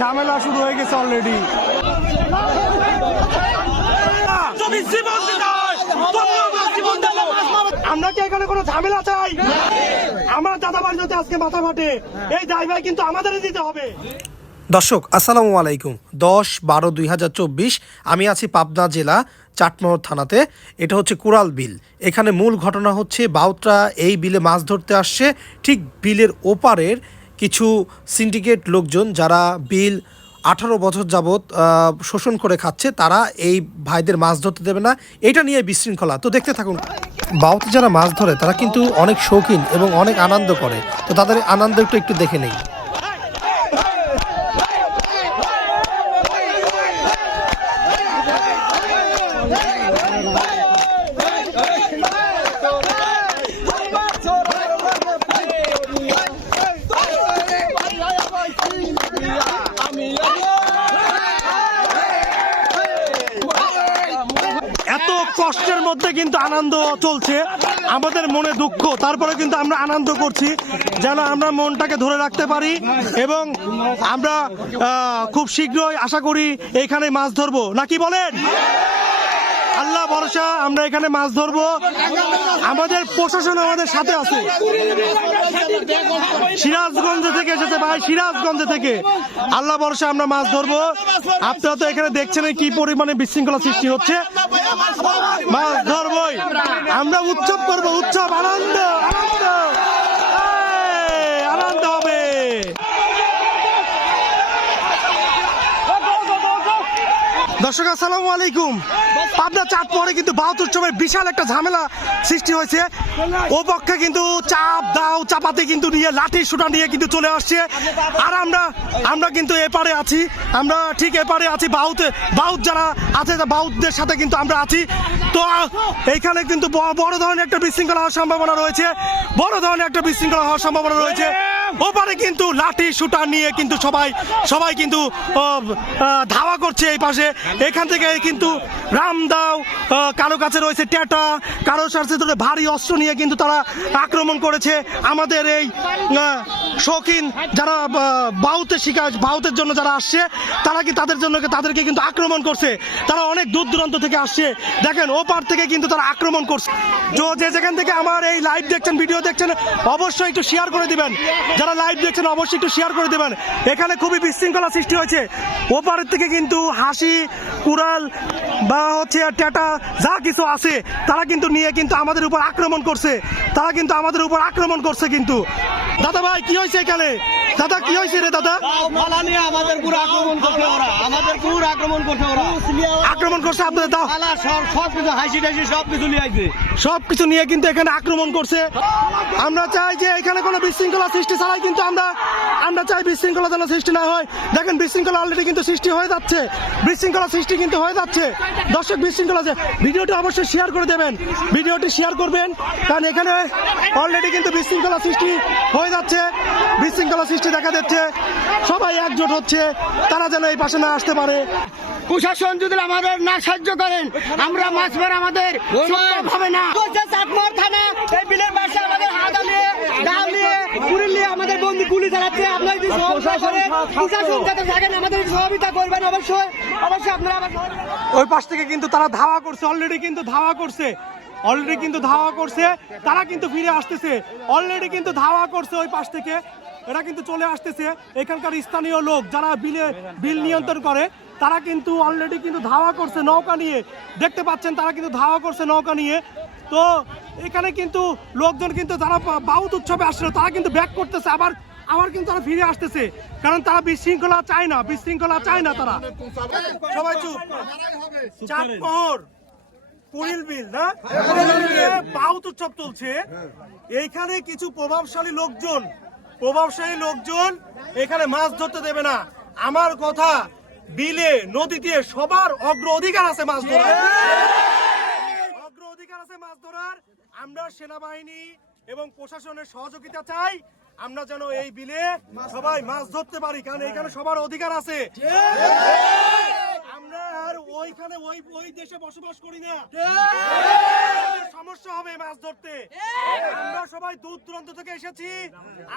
ঝামেলা শুরু হয়ে গেছে অলরেডি আমার কি এখানে কোনো ঝামেলা চাই? আমার দাদা বাড়ি যদি আজকে মাথা ফাটে এই দায়ভার কিন্তু আমাদেরই দিতে হবে। দর্শক আসসালামু আলাইকুম। দশ বারো দুই হাজার চব্বিশ আমি আছি পাবনা জেলা চাটমোহর থানাতে। এটা হচ্ছে কুড়াল বিল। এখানে মূল ঘটনা হচ্ছে বাউতরা এই বিলে মাছ ধরতে আসছে। ঠিক বিলের ওপারের কিছু সিন্ডিকেট লোকজন যারা বিল আঠারো বছর যাবৎ শোষণ করে খাচ্ছে, তারা এই ভাইদের মাছ ধরতে দেবে না। এটা নিয়ে বিশৃঙ্খলা। তো দেখতে থাকুন, বাউতে যারা মাছ ধরে, তারা কিন্তু অনেক শৌখিন এবং অনেক আনন্দ করে। তো তাদের আনন্দ একটু একটু দেখে নেই। মধ্যে কিন্তু আনন্দ চলছে। আমাদের মনে দুঃখ, তারপরে কিন্তু আমরা আনন্দ করছি যেন আমরা মনটাকে ধরে রাখতে পারি এবং আমরা খুব শীঘ্রই আশা করি এখানে মাছ ধরবো। নাকি বলেন? আল্লাহ ভরসা, আমরা এখানে মাছ ধরবো। আমাদের প্রশাসন আমাদের সাথে আছে। সিরাজগঞ্জ থেকে এসেছে ভাই, সিরাজগঞ্জ থেকে। আল্লাহ ভরসা, আমরা মাছ ধরবো। আপনারা তো এখানে দেখছেন কি পরিমাণে বিশৃঙ্খলা সৃষ্টি হচ্ছে। মাছ ধরবই। আমরা উৎসব করব, উৎসব আনন্দ দর্শক, আসসালামু আলাইকুম। পাবনা চাঁদ পরে কিন্তু বাউত উৎসবের বিশাল একটা ঝামেলা সৃষ্টি হয়েছে। ও পক্ষে কিন্তু চাপ দাও, চাপাতে কিন্তু নিয়ে, লাঠি সুটা নিয়ে কিন্তু চলে আসছে। আর আমরা আমরা কিন্তু এপারে আছি, আমরা ঠিক এপারে আছি, বাউতে, বাউত যারা আছে বাউতদের সাথে কিন্তু আমরা আছি। তো, এইখানে কিন্তু বড় ধরনের একটা বিশৃঙ্খলা হওয়ার সম্ভাবনা রয়েছে, বড় ধরনের একটা বিশৃঙ্খলা হওয়ার সম্ভাবনা রয়েছে। ওপারে কিন্তু লাঠি শুটা নিয়ে কিন্তু সবাই সবাই কিন্তু ধাওয়া করছে এই পাশে। এখান থেকে কিন্তু রামদাও কারও কাছে রয়েছে টেটা, কারও কাছে ধরে ভারী অস্ত্র নিয়ে কিন্তু তারা আক্রমণ করেছে। আমাদের এই শৌখিন যারা বাউতে শিকার, বাউতের জন্য যারা আসছে, তারা কি তাদের জন্য তাদেরকে কিন্তু আক্রমণ করছে? তারা অনেক দূর দূরান্ত থেকে আসছে। দেখেন ওপার থেকে কিন্তু তারা আক্রমণ করছে। যে যেখান থেকে আমার এই লাইভ দেখছেন ভিডিও দেখছেন, অবশ্যই একটু শেয়ার করে দিবেন। যারা লাইভ দেখছেন, অবশ্যই একটু শেয়ার করে দেবেন। এখানে খুবই বিশৃঙ্খলা সৃষ্টি হয়েছে। ওপারের থেকে কিন্তু হাসি, কুড়াল বা হচ্ছে টেটা, যা কিছু আছে, তারা কিন্তু নিয়ে কিন্তু আমাদের উপর আক্রমণ করছে। তারা কিন্তু আমাদের উপর আক্রমণ করছে কিন্তু। দাদা ভাই কি হয়েছে এখানে? দাদা কি হয়েছে রে দাদা? তাও নিয়ে আমাদের পুরো আক্রমণ করছে ওরা। আমাদের পুরো আক্রমণ করছে ওরা। আক্রমণ করছে আপনাদের দাও। ফালা সব সব কিছু হাসি টাসি সব কিছু নিয়ে আসবে সব কিছু নিয়ে কিন্তু এখানে আক্রমণ করছে। আমরা চাই যে এখানে কোনো বিশৃঙ্খলা সৃষ্টি ছাড়াই কিন্তু আমরা আমরা চাই বিশৃঙ্খলা যেন সৃষ্টি না হয়। দেখেন বিশৃঙ্খলা অলরেডি কিন্তু সৃষ্টি হয়ে যাচ্ছে। বিশৃঙ্খলা সৃষ্টি কিন্তু হয়ে যাচ্ছে। দর্শক বিশৃঙ্খলা আছে ভিডিওটি অবশ্যই শেয়ার করে দেবেন। ভিডিওটি শেয়ার করবেন। কারণ এখানে অলরেডি কিন্তু বিশৃঙ্খলা সৃষ্টি হয়ে যাচ্ছে। বিশৃঙ্খলা সৃষ্টি দেখা যাচ্ছে। সবাই একজোট হচ্ছে। তারা যেন এই পাশে না আসতে পারে। প্রশাসন যদি আমাদের না সাহায্য করেন আমরা মাছ মারা আমাদের হবে না। চাটমোহর থানা এই বিলের পাশে আমাদের হাত নিয়ে ডাল নিয়ে গুলি নিয়ে আমাদের গুলি চালাচ্ছে আপনারা যদি প্রশাসন যাতে থাকেন আমাদের সহযোগিতা করবেন অবশ্যই অবশ্যই আপনারা ওই পাশ থেকে কিন্তু তারা ধাওয়া করছে অলরেডি কিন্তু ধাওয়া করছে অলরেডি কিন্তু ধাওয়া করছে তারা কিন্তু ফিরে আসতেছে অলরেডি কিন্তু ধাওয়া করছে ওই পাশ থেকে এরা কিন্তু চলে আসতেছে এখানকার স্থানীয় লোক যারা বিলে বিল নিয়ন্ত্রণ করে তারা কিন্তু অলরেডি কিন্তু ধাওয়া করছে নৌকা নিয়ে দেখতে পাচ্ছেন তারা কিন্তু ধাওয়া করছে নৌকা নিয়ে তো এখানে কিন্তু লোকজন কিন্তু যারা বাউত উৎসবে আসছিল তারা কিন্তু ব্যাক করতেছে আবার আবার কিন্তু তারা ফিরে আসতেছে। কারণ তারা বিশৃঙ্খলা চায় না বিশৃঙ্খলা চায় না তারা। সবাই চুপ। চাঁদমোহর কুড়িল বিল না? বাউত উৎসব চলছে এইখানে কিছু প্রভাবশালী লোকজন প্রভাবশালী লোকজন এখানে মাছ ধরতে দেবে না। আমার কথা বিলে নদীতে সবার অগ্র অধিকার আছে মাছ ধরার। অগ্র অধিকার আছে মাছ ধরার। আমরা সেনাবাহিনী এবং প্রশাসনের সহযোগিতা চাই। আমরা যেন এই বিলে সবাই মাছ ধরতে পারি, কারণ এখানে সবার অধিকার আছে। আমরা আর ওইখানে ওই ওই দেশে বসবাস করি না। সমস্যা হবে মাছ ধরতে। আমরা সবাই দূর দূরান্ত থেকে এসেছি।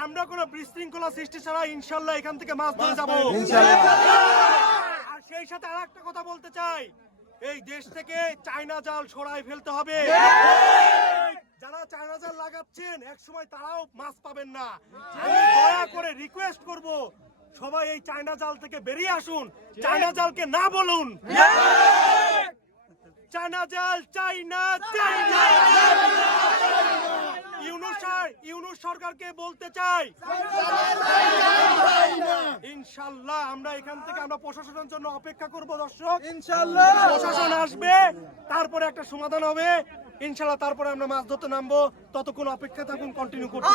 আমরা কোনো বিশৃঙ্খলা সৃষ্টি ছাড়া ইনশাল্লাহ এখান থেকে মাছ ধরে যাব। আর সেই সাথে আর একটা কথা বলতে চাই। এই দেশ থেকে চায়না জাল সরাই ফেলতে হবে। যারা লাগাচ্ছেন সময় তারাও মাছ পাবেন না। আমি দয়া করে রিকোয়েস্ট করব সবাই এই চায়না জাল থেকে বেরিয়ে আসুন। চায়না জালকে না বলুন। চায়না জাল চাইনা চাইনা ইউনুস ইউনুস সরকারকে বলতে চাই। ইনশাল্লাহ আমরা এখান থেকে আমরা প্রশাসনের জন্য অপেক্ষা করব দর্শক। ইনশাল্লাহ। প্রশাসন আসবে তারপরে একটা সমাধান হবে। ইনশাল্লাহ তারপরে আমরা মাছ ধরতে নামবো। ততক্ষণ অপেক্ষা থাকুন কন্টিনিউ করতে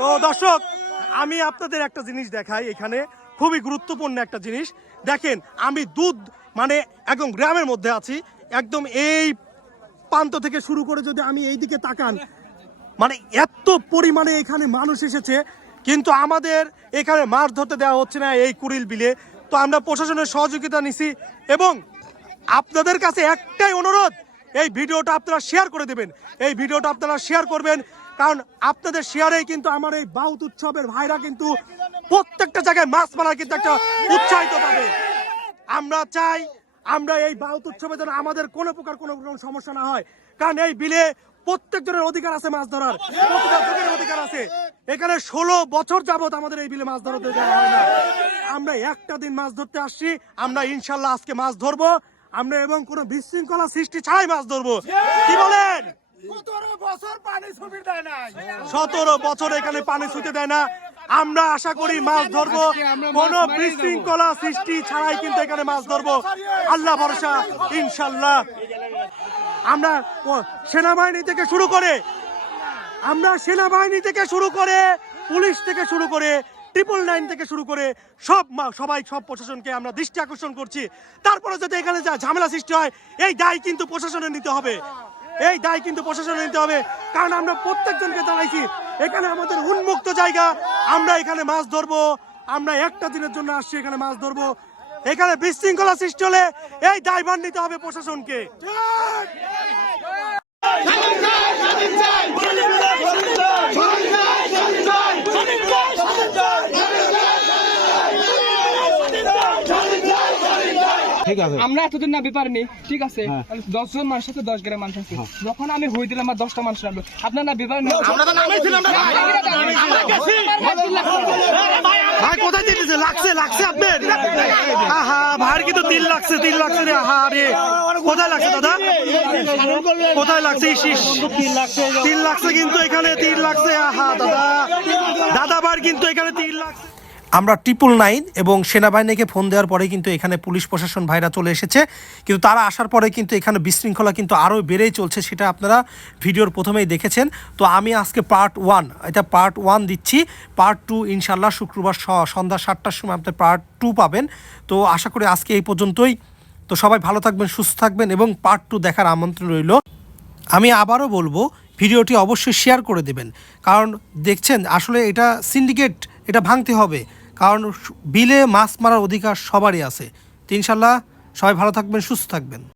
তো দর্শক আমি আপনাদের একটা জিনিস দেখাই এখানে। খুবই গুরুত্বপূর্ণ একটা জিনিস। দেখেন, আমি দুধ মানে একদম গ্রামের মধ্যে আছি, একদম এই প্রান্ত থেকে শুরু করে যদি আমি এই দিকে তাকান মানে এত পরিমাণে এখানে মানুষ এসেছে, কিন্তু আমাদের এখানে মাছ ধরতে দেওয়া হচ্ছে না এই কুড়িল বিলে। তো আমরা প্রশাসনের সহযোগিতা নিছি এবং আপনাদের কাছে একটাই অনুরোধ, এই ভিডিওটা আপনারা শেয়ার করে দেবেন। এই ভিডিওটা আপনারা শেয়ার করবেন কারণ আপনাদের শেয়ারেই কিন্তু আমার এই বাউত উৎসবের ভাইরা কিন্তু প্রত্যেকটা জায়গায় মাছ মারার কিন্তু একটা উৎসাহিত পাবে। আমরা চাই আমরা এই বাউত উৎসবে যেন আমাদের কোনো প্রকার কোনো রকম সমস্যা না হয়। কারণ এই বিলে প্রত্যেকজনের অধিকার আছে মাছ ধরার। প্রতিটা যুগের অধিকার আছে। এখানে ষোলো বছর যাবত আমাদের এই বিলে মাছ ধরতে দেওয়া হয় না। আমরা একটা দিন মাছ ধরতে আসছি। আমরা ইনশাল্লাহ আজকে মাছ ধরবো। আমরা এবং কোনো বিশৃঙ্খলা সৃষ্টি ছাড়াই মাছ ধরবো। কি বলেন? সতেরো বছর এখানে পানি দেয় না। আমরা আশা করি মাছ ধরবো। বিশৃঙ্খলা সৃষ্টি ছাড়াই কিন্তু এখানে মাছ ধরবো। আল্লাহ ভরসা, ইনশাল্লাহ। আমরা সেনাবাহিনী থেকে শুরু করে, আমরা সেনাবাহিনী থেকে শুরু করে, পুলিশ থেকে শুরু করে ট্রিপল নাইন থেকে শুরু করে, সব সবাই, সব প্রশাসনকে আমরা দৃষ্টি আকর্ষণ করছি। তারপরে যদি এখানে যা ঝামেলা সৃষ্টি হয়, এই দায় কিন্তু প্রশাসনের নিতে হবে। এই দায় কিন্তু প্রশাসনে নিতে হবে। কারণ আমরা প্রত্যেকজনকে জানাইছি, এখানে আমাদের উন্মুক্ত জায়গা, আমরা এখানে মাছ ধরবো, আমরা একটা দিনের জন্য আসছি, এখানে মাছ ধরবো। এখানে বিশৃঙ্খলা সৃষ্টি হলে এই দায়ভার নিতে হবে প্রশাসনকে। আমরা এতদিন পারিনি ঠিক আছে দশ জন মানুষ আছে দশ গ্রাম মানুষ আছে যখন আমি হই দিলাম আমার দশটা মানুষ নামলো আপনার না বিপার ভাই কোথায় দিতেছে লাগছে লাগছে আপনার আহা কিন্তু তিন লাগছে তিন লাগছে রে আহা রে কোথায় লাগছে দাদা কোথায় লাগছে। তিন লাগছে কিন্তু এখানে তিন লাগছে আহা দাদা দাদা ভাই কিন্তু এখানে তিন লাগছে আমরা ট্রিপল নাইন এবং সেনাবাহিনীকে ফোন দেওয়ার পরে কিন্তু এখানে পুলিশ প্রশাসন ভাইরা চলে এসেছে। কিন্তু তারা আসার পরে কিন্তু এখানে বিশৃঙ্খলা কিন্তু আরও বেড়েই চলছে সেটা আপনারা ভিডিওর প্রথমেই দেখেছেন। তো আমি আজকে পার্ট ওয়ান এটা পার্ট ওয়ান দিচ্ছি। পার্ট টু ইনশাল্লাহ শুক্রবার সন্ধ্যা সাতটার সময় আপনার পার্ট টু পাবেন। তো আশা করি আজকে এই পর্যন্তই। তো সবাই ভালো থাকবেন, সুস্থ থাকবেন এবং পার্ট টু দেখার আমন্ত্রণ রইল। আমি আবারও বলব, ভিডিওটি অবশ্যই শেয়ার করে দেবেন। কারণ দেখছেন, আসলে এটা সিন্ডিকেট এটা ভাঙতে হবে। কারণ বিলে মাছ মারার অধিকার সবারই আছে। তিনশাল্লাহ সবাই ভালো থাকবেন সুস্থ থাকবেন।